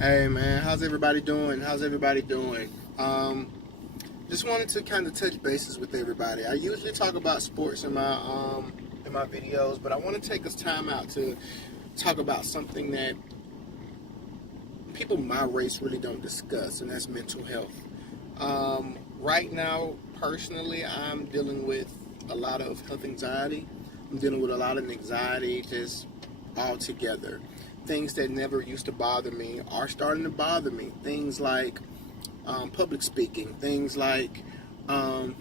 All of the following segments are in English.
Hey man, how's everybody doing? How's everybody doing? Just wanted to kind of touch bases with everybody. I usually talk about sports in my videos, but I want to take this time out to talk about something that people my race really don't discuss, and that's mental health. Right now, personally, I'm dealing with a lot of health anxiety. I'm dealing with a lot of anxiety just altogether. Things that never used to bother me are starting to bother me. Things like public speaking, things like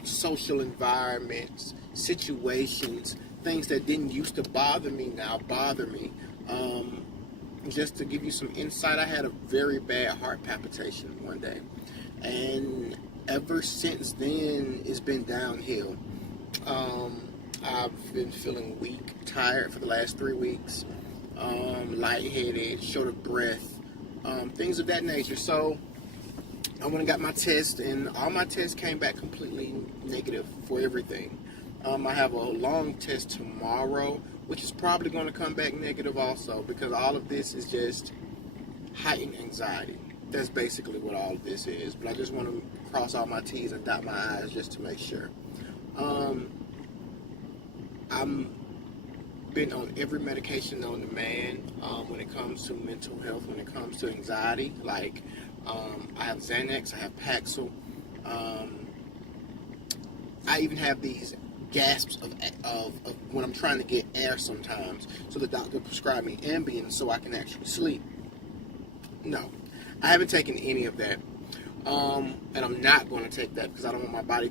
social environments, situations, things that didn't used to bother me now bother me. Just to give you some insight, I had a very bad heart palpitation one day, and ever since then it's been downhill. I've been feeling weak, tired for the last 3 weeks, lightheaded, short of breath, things of that nature. So I went and got my test, and all my tests came back completely negative for everything. I have a long test tomorrow, which is probably going to come back negative also, because all of this is just heightened anxiety. That's basically what all of this is. But I just want to cross all my T's and dot my I's just to make sure. I'm been on every medication known to man when it comes to mental health, when it comes to anxiety. Like I have Xanax, I have Paxil. I even have these gasps of when I'm trying to get air sometimes. So the doctor prescribed me Ambien so I can actually sleep. No, I haven't taken any of that. And I'm not going to take that because I don't want my body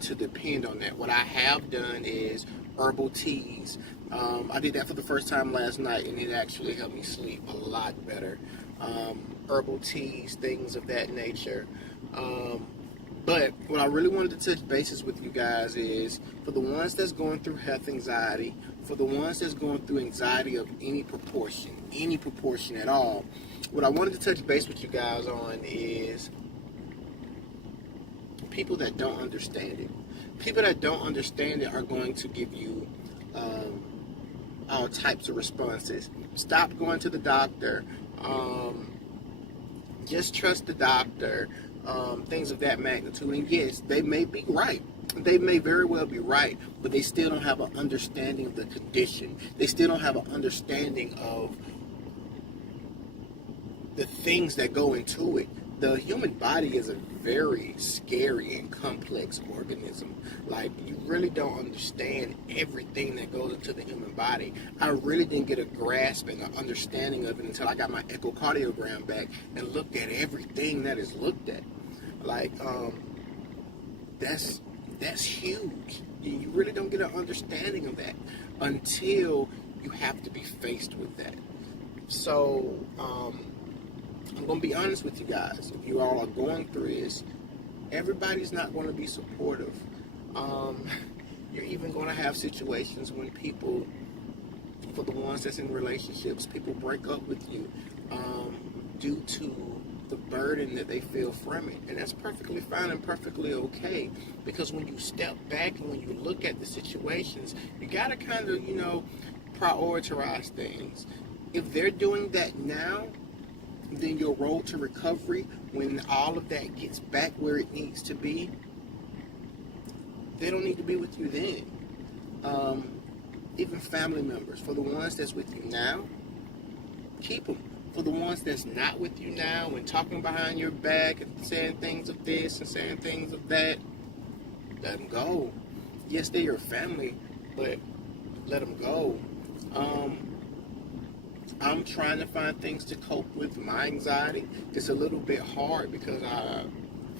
to depend on that. What I have done is herbal teas. I did that for the first time last night, and it actually helped me sleep a lot better. Herbal teas, things of that nature. But what I really wanted to touch bases with you guys is for the ones that's going through health anxiety, for the ones that's going through anxiety of any proportion at all, what I wanted to touch base with you guys on is people that don't understand it. People that don't understand it are going to give you all types of responses. Stop going to the doctor. Just trust the doctor. Things of that magnitude. And yes, they may be right. They may very well be right, but they still don't have an understanding of the condition. They still don't have an understanding of the things that go into it. The human body is a very scary and complex organism. Like, you really don't understand everything that goes into the human body. I really didn't get a grasp and an understanding of it until I got my echocardiogram back and looked at everything that is looked at. Like, that's huge. You really don't get an understanding of that until you have to be faced with that. So, I'm going to be honest with you guys. If you all are going through this, everybody's not going to be supportive. You're even going to have situations when people, for the ones that's in relationships, people break up with you due to the burden that they feel from it. And that's perfectly fine and perfectly okay, because when you step back and when you look at the situations, you got to kind of, prioritize things. If they're doing that now, then your road to recovery, when all of that gets back where it needs to be, they don't need to be with you then. Even family members, for the ones that's with you now, keep them. For the ones that's not with you now and talking behind your back and saying things of this and saying things of that, let them go. Yes, they're your family, but let them go. I'm trying to find things to cope with my anxiety. It's a little bit hard because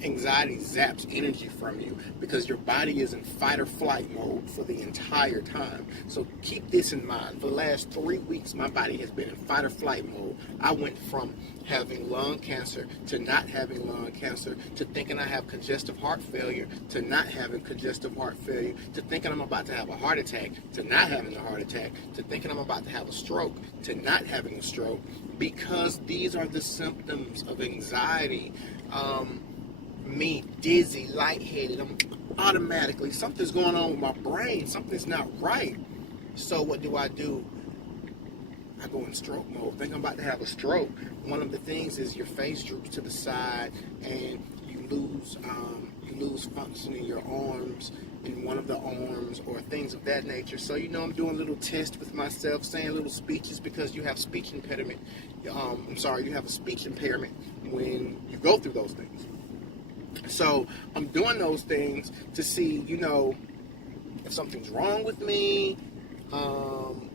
anxiety zaps energy from you because your body is in fight or flight mode for the entire time. So keep this in mind. For the last 3 weeks, my body has been in fight or flight mode. I went from having lung cancer to not having lung cancer to thinking I have congestive heart failure to not having congestive heart failure to thinking I'm about to have a heart attack to not having a heart attack to thinking I'm about to have a stroke to not having a stroke, because these are the symptoms of anxiety. Me dizzy, lightheaded. I'm automatically, something's going on with my brain. Something's not right. So what do? I go in stroke mode. Think I'm about to have a stroke. one of the things is your face droops to the side, and you lose function in your arms, in one of the arms, or things of that nature. So I'm doing little tests with myself, saying little speeches, because you have speech impediment. You have a speech impairment when you go through those things. So I'm doing those things to see, if something's wrong with me,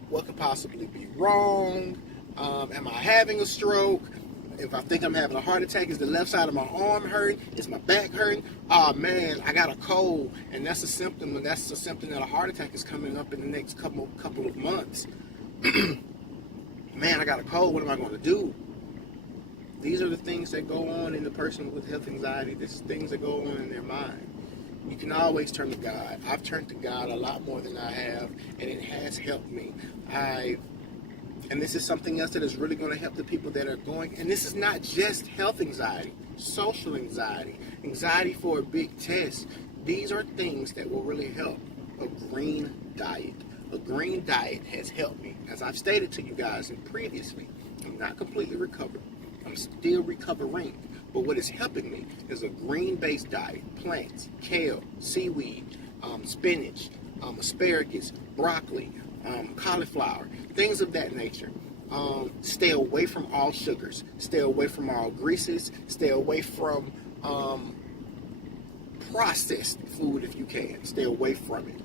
what could possibly be wrong, am I having a stroke? If I think I'm having a heart attack, is the left side of my arm hurting? Is my back hurting? Oh man, I got a cold, and that's a symptom. And that's a symptom that a heart attack is coming up in the next couple of months. Man, I got a cold. What am I going to do? These are the things that go on in the person with health anxiety. These are things that go on in their mind. You can always turn to God. I've turned to God a lot more than I have, and it has helped me. And this is something else that is really going to help the people that are going. And this is not just health anxiety, social anxiety, anxiety for a big test. These are things that will really help. A green diet. A green diet has helped me. As I've stated to you guys previously, I'm not completely recovered. I'm still recovering. But what is helping me is a green-based diet. Plants, kale, seaweed, spinach, asparagus, broccoli, cauliflower, things of that nature. Stay away from all sugars. Stay away from all greases. Stay away from processed food if you can. Stay away from it.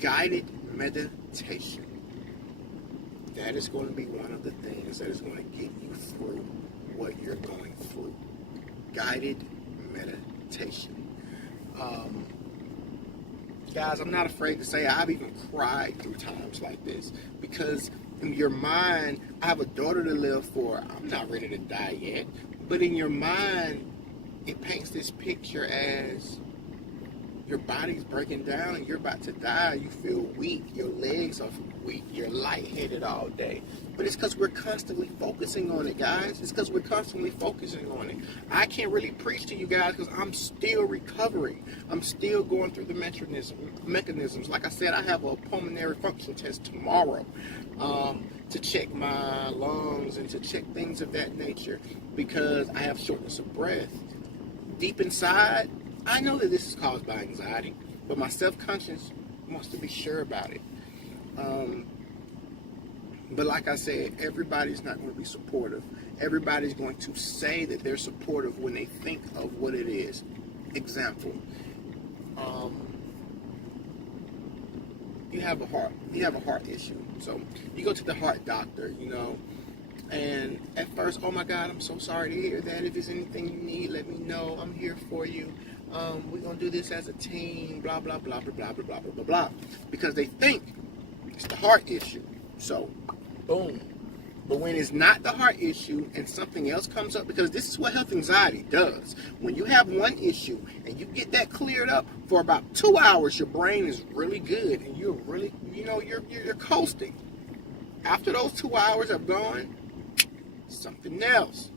Guided meditation. That is going to be one of the things that is going to get you through what you're going through. Guided meditation. Guys, I'm not afraid to say I've even cried through times like this, because in your mind, I have a daughter to live for. I'm not ready to die yet, but in your mind, it paints this picture as your body's breaking down and you're about to die. You feel weak. Your legs are weak. You're lightheaded all day. But it's because we're constantly focusing on it, guys. It's because we're constantly focusing on it. I can't really preach to you guys because I'm still recovering. I'm still going through the mechanisms. Like I said, I have a pulmonary function test tomorrow to check my lungs and to check things of that nature, because I have shortness of breath. Deep inside, I know that this is caused by anxiety, but my self-conscious wants to be sure about it. But like I said, everybody's not going to be supportive. Everybody's going to say that they're supportive when they think of what it is. Example, you have a heart issue. So you go to the heart doctor, and at first, oh my God, I'm so sorry to hear that. If there's anything you need, let me know. I'm here for you. We're going to do this as a team, blah, blah, blah, blah, blah, blah, blah, blah, blah, because they think it's the heart issue. So, boom. But when it's not the heart issue and something else comes up, because this is what health anxiety does. When you have one issue and you get that cleared up for about 2 hours, your brain is really good and you're really, you're coasting. After those 2 hours have gone, something else.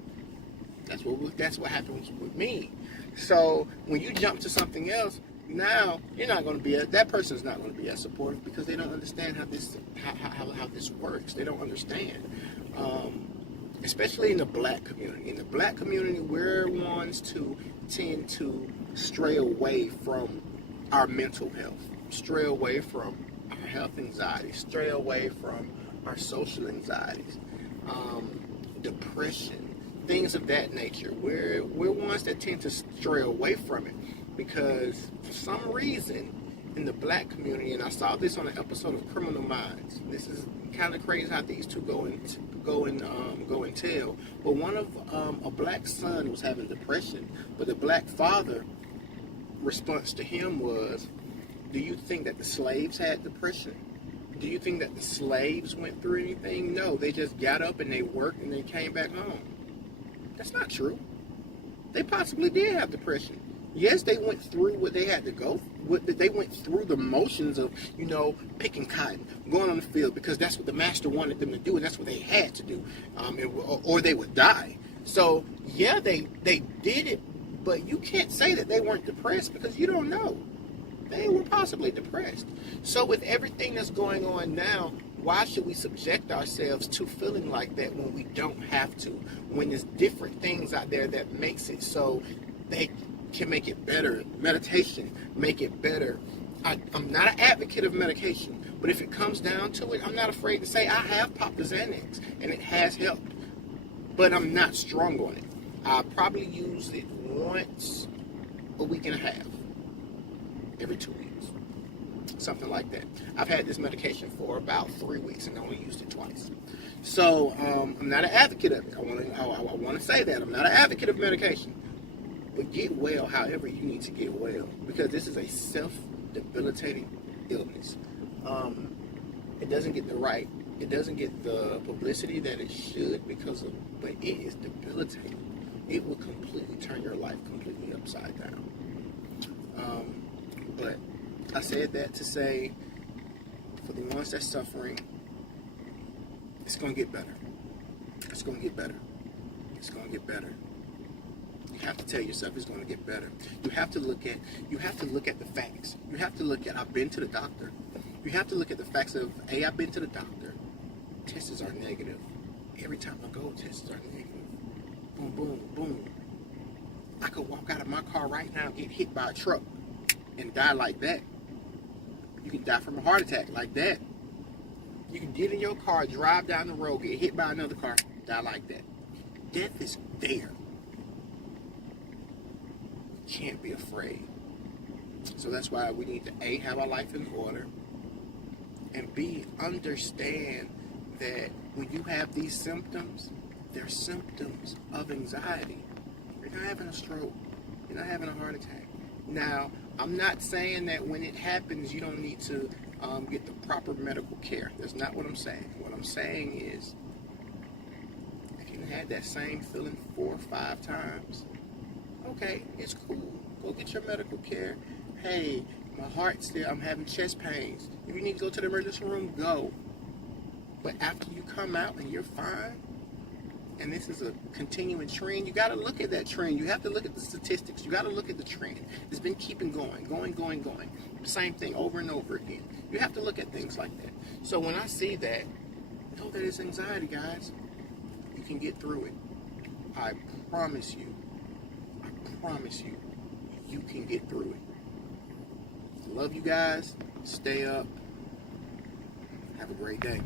That's what happens with me. So when you jump to something else, now you're not going to be that person's not going to be as supportive, because they don't understand how this works. They don't understand, especially in the black community. In the black community, we're ones to tend to stray away from our mental health, stray away from our health anxiety, stray away from our social anxieties, depression, things of that nature. We're ones that tend to stray away from it, because for some reason in the black community, and I saw this on an episode of Criminal Minds. This is kind of crazy how these two go and tell. But one of a black son was having depression, but the black father response to him was, "Do you think that the slaves had depression? Do you think that the slaves went through anything? No, they just got up and they worked and they came back home." That's not true. They possibly did have depression. Yes, they went through what they had to go. They went through the motions of, picking cotton, going on the field, because that's what the master wanted them to do, and that's what they had to do, or they would die. So, yeah, they did it, but you can't say that they weren't depressed, because you don't know. They were possibly depressed. So with everything that's going on now, Why should we subject ourselves to feeling like that when we don't have to? When there's different things out there that makes it so they can make it better. Meditation, make it better. I'm not an advocate of medication, but if it comes down to it, I'm not afraid to say I have popped the Xanax, and it has helped. But I'm not strong on it. I probably use it once a week and a half, every 2 weeks, something like that. I've had this medication for about 3 weeks and only used it twice. So I'm not an advocate of it. I want to say that I'm not an advocate of medication, but get well however you need to get well, because this is a self-debilitating illness. It doesn't get the publicity that it should but it is debilitating. It will completely turn your life completely upside down. But I said that to say, for the ones that's suffering, it's going to get better. It's going to get better. It's going to get better. You have to tell yourself it's going to get better. You have to look at the facts. You have to look at, I've been to the doctor. You have to look at the facts of, I've been to the doctor. Tests are negative. Every time I go, tests are negative. Boom, boom, boom. I could walk out of my car right now, get hit by a truck, and die like that. You can die from a heart attack like that. You can get in your car, drive down the road, get hit by another car, die like that. Death is there. You can't be afraid. So that's why we need to A, have our life in order, and B, understand that when you have these symptoms, they're symptoms of anxiety. You're not having a stroke. You're not having a heart attack. Now, I'm not saying that when it happens, you don't need to get the proper medical care. That's not what I'm saying. What I'm saying is, if you had that same feeling 4 or 5 times, okay, it's cool. Go get your medical care. Hey, my heart's still, I'm having chest pains. If you need to go to the emergency room, go. But after you come out and you're fine, and this is a continuing trend, you got to look at that trend. You have to look at the statistics. You got to look at the trend. It's been keeping going. Same thing over and over again. You have to look at things like that. So when I see that, know that it's anxiety, guys. You can get through it. I promise you, you can get through it. Love you guys. Stay up. Have a great day.